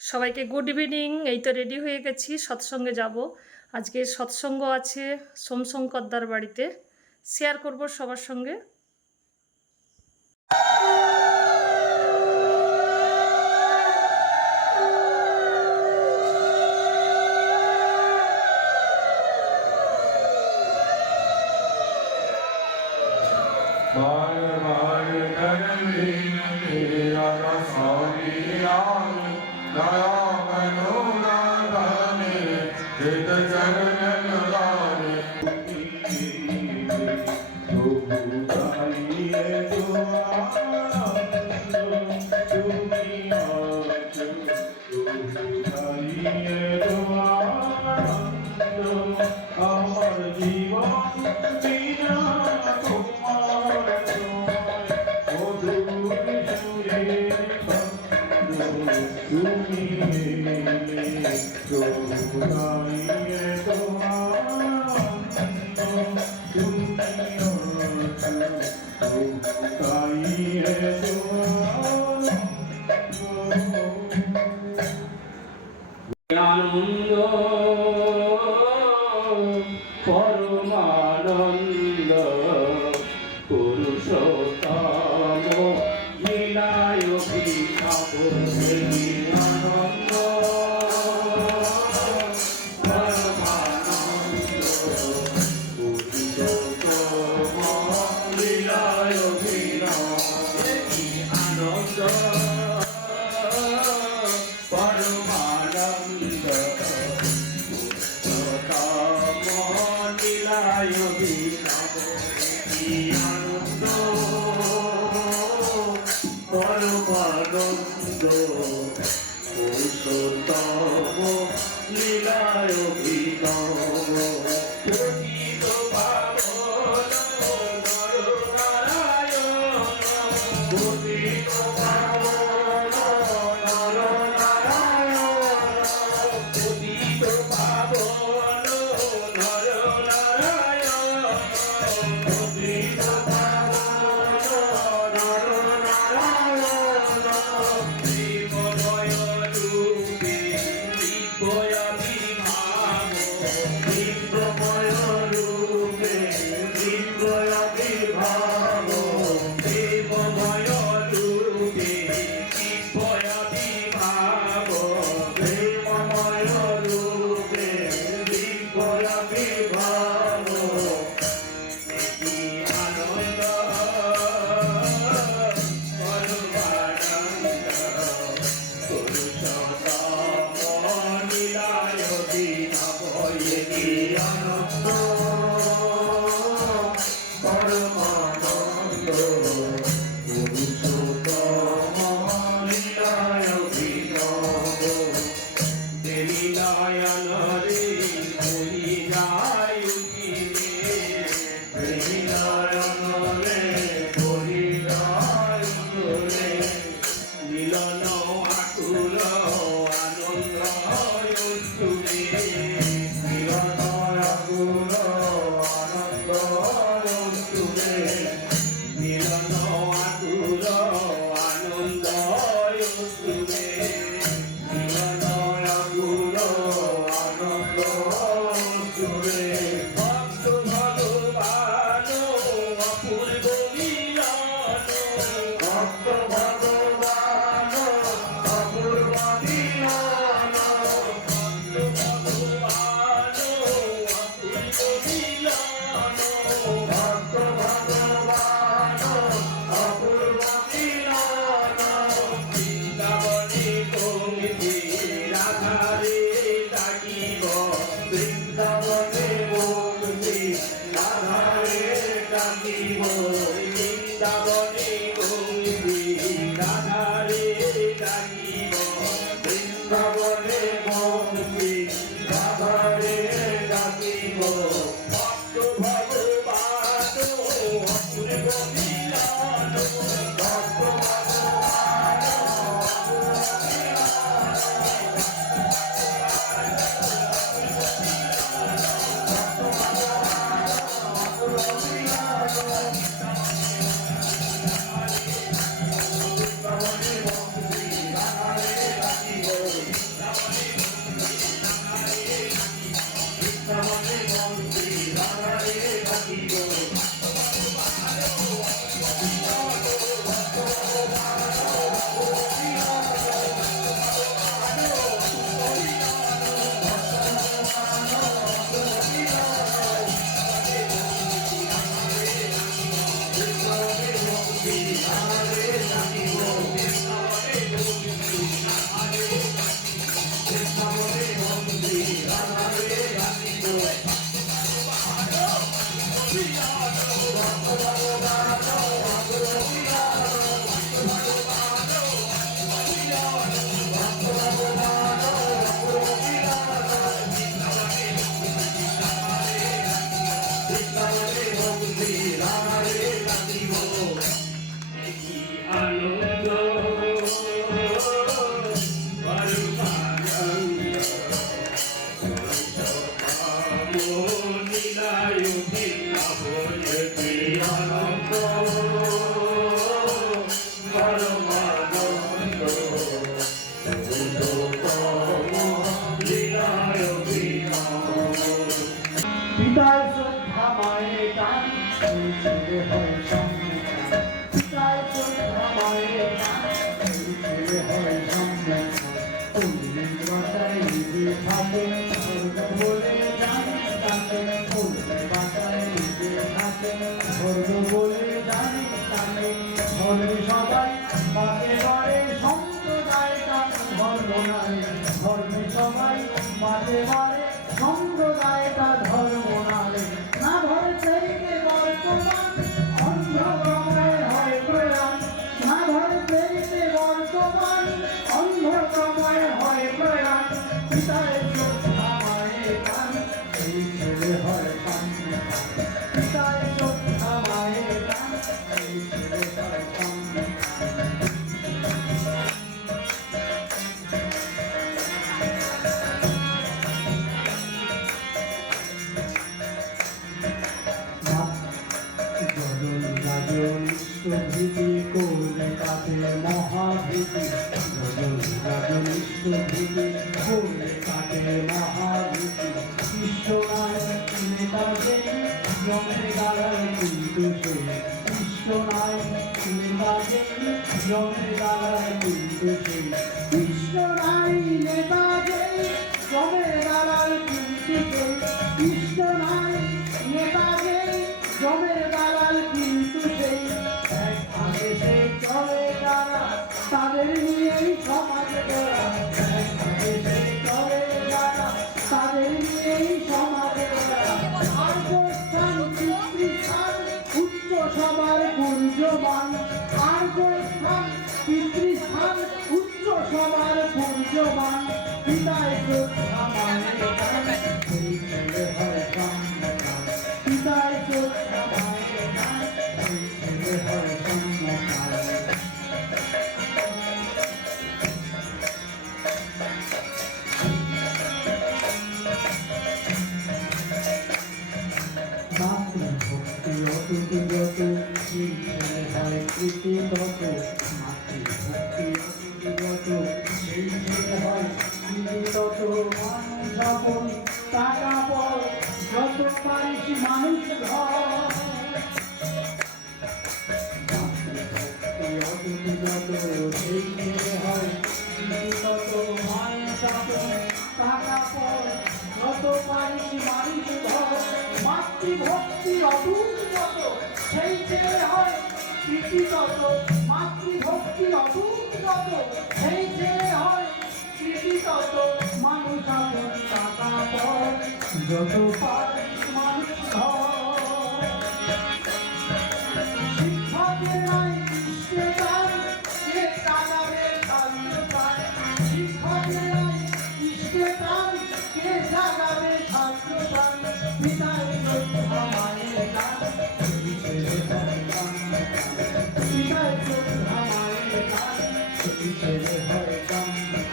সবাইকে good evening. এই তো রেডি হয়ে গেছি, সৎসঙ্গে যাব। আজকে সৎসঙ্গ আছে সোমশঙ্করদার বাড়িতে, শেয়ার করব সবার সঙ্গে। আমার জীবন বিনা তোমার মধুর সুরে তুমি গাইয়ে আনন্দ পরমানন্দ পুরুষোত্তম লীলায় বিভাব আনন্দ পরমানন্দ পুরুষোত্তম লীলায় বিভাব আনন্দ পরমানন্দ লীলায় বিভাব আনন্দ পরমানন্দ পুরুষোত্তম লীলায় বিভাব পতিত পাবন নরনারায়ণ পতিত পাবন নরনারায়ণ পতিত পাবন নরনারায়ণ পতিত পাবন নরনারায়ণ প্রেমময় রূপে ফুলের বাসায় যে থাকে স্বর্গ বলে জানি তাকে ফুলের বাসায় যে থাকে স্বর্গ বলে জানি তাকে ধর্মে সবাই মাকে করে সম্প্রদায়টা ধর্ম নাই ধর্মে সবাই মাকে করে সম্প্রদায়টা ধর্ম নাই না ধরে থেকে বর্তমান অন্ধকারে হয় প্রয়াণ না ধরে থেকে বর্তমান অন্ধকারে হয় প্রয়াণ পিতায় যোদ্ধা মায়ের গান এই ছেলে হয় সামনে পিতায় যোদ্ধা মায়ের গান এই ছেলে হয় সামনে ভীতি করে কাটে মহাভীতি ভীতি করে কাটে মহাভীতি কৃষ্ণনায় নেতাকে জমে দাঁড়ায় কিন্তু সে কৃষ্ণনায় নেতাকে জমে দাঁড়ায় কিন্তু সে কৃষ্ণনায় নেতাকে জমে দাঁড়ায় কিন্তু সে কৃষ্ণনায় নেতাকে জমে দাঁড়ায় কিন্তু সেই আগে সে চলে যারা তাদের নিয়েই সমাজ গড়া আগে সে চলে যারা তাদের নিয়েই সমাজ গড়া আর্যস্থান পিতৃস্থান উচ্চ সবার পূর্যমান আর্যস্থান পিতৃস্থান উচ্চ সবার পূর্যমান পিতায় যোদ্ধা মায়ের গান সেই ছেলে হয় সম্মান পিতায় যোদ্ধা মায়ের গান সেই ছেলে হয় সম্মান মাতৃভক্তি অটুট যত সেই ছেলে হয় কৃতিগত মাতৃভক্তি অটুট যত সেই ছেলে হয় কৃতিগত মানুষ আপন টাকা পর যত পারিস মানুষ ধর মাতৃভক্তি অটুট যত সেই ছেলে হয় কৃতিগত মানুষ আপন টাকা পর যত পারিস মানুষ ধর মাতৃভক্তি অটুট যত সেই ছেলে হয় কৃতিগত মাতৃভক্তি অটুট যত সেই ছেলে হয় কৃতিগত মানুষ আপন টাকা পর যত পারিস মানুষ ধর শিক্ষকের নাই কৃষ্ণে গান কে জাগাবে ছাত্র প্রাণ শিক্ষকের নাই কৃষ্ণে গান কে জাগাবে ছাত্র প্রাণ পিতায় যোদ্ধা মায়ের গান সেই ছেলে হয় সম্মান পিতায় যোদ্ধা মায়ের গান সেই ছেলে হয় সম্মান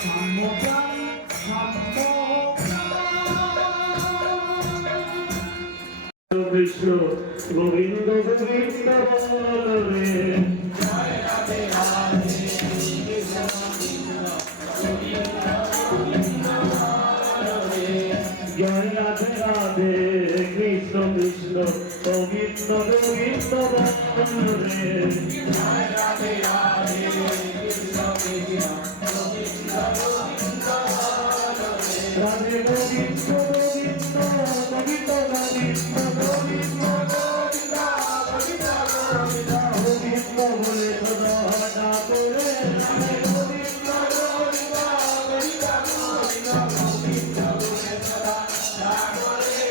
সাম্যপ্রাণ কৃষ্ণ গোবিন্দ গোবিন্দ রে জয় রাধে রাধে কৃষ্ণ কৃষ্ণ গোবিন্দ গোবিন্দ রে জয় রাধে রাধে কৃষ্ণ কৃষ্ণ গোবিন্দ গোবিন্দ রাধে গোবিন্দ গোবিন্দ গোবিন্দ গোবিন্দ গোবিন্দ গোবিন্দ গোবিন্দ গোবিন্দ বলে সদা করে রাধে গোবিন্দ গোবিন্দ গোবিন্দ গোবিন্দ বলে সদা করে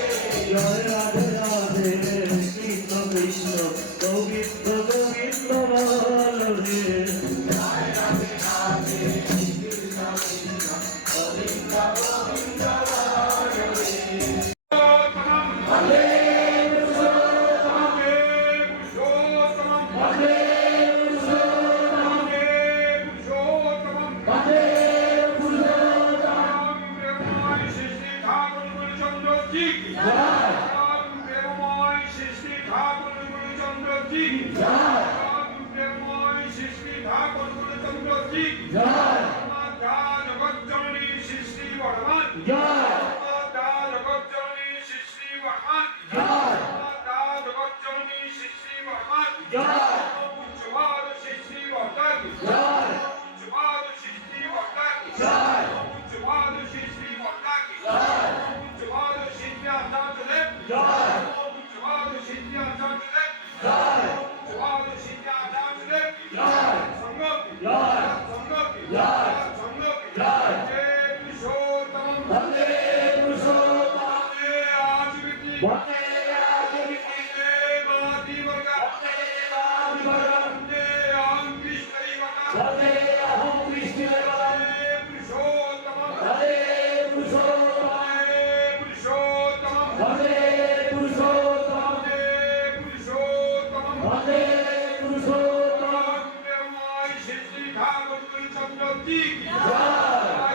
জয় রাধে রাধে কৃষ্ণ কৃষ্ণ গোবিন্দ গোবিন্দ রে জয় রাধে রাধে কৃষ্ণ কৃষ্ণ গোবিন্দ গোবিন্দ জয় সংঘকে জয় পুরুষোত্তম বন্দে পুরুষোত্তম আজমিতি বন্দে আদিবিতি মাদিবর্গা বন্দে আদিবরম অহং কৃষ্ণৈবতা বন্দে অহং কৃষ্ণেবরম পুরুষোত্তম বন্দে পুরুষোত্তম পুরুষোত্তম বন্দে পুরুষোত্তম পুরুষোত্তম বন্দে পুরুষোত্তম শ্রী ঠাকুর চন্দ্র জি কি জয়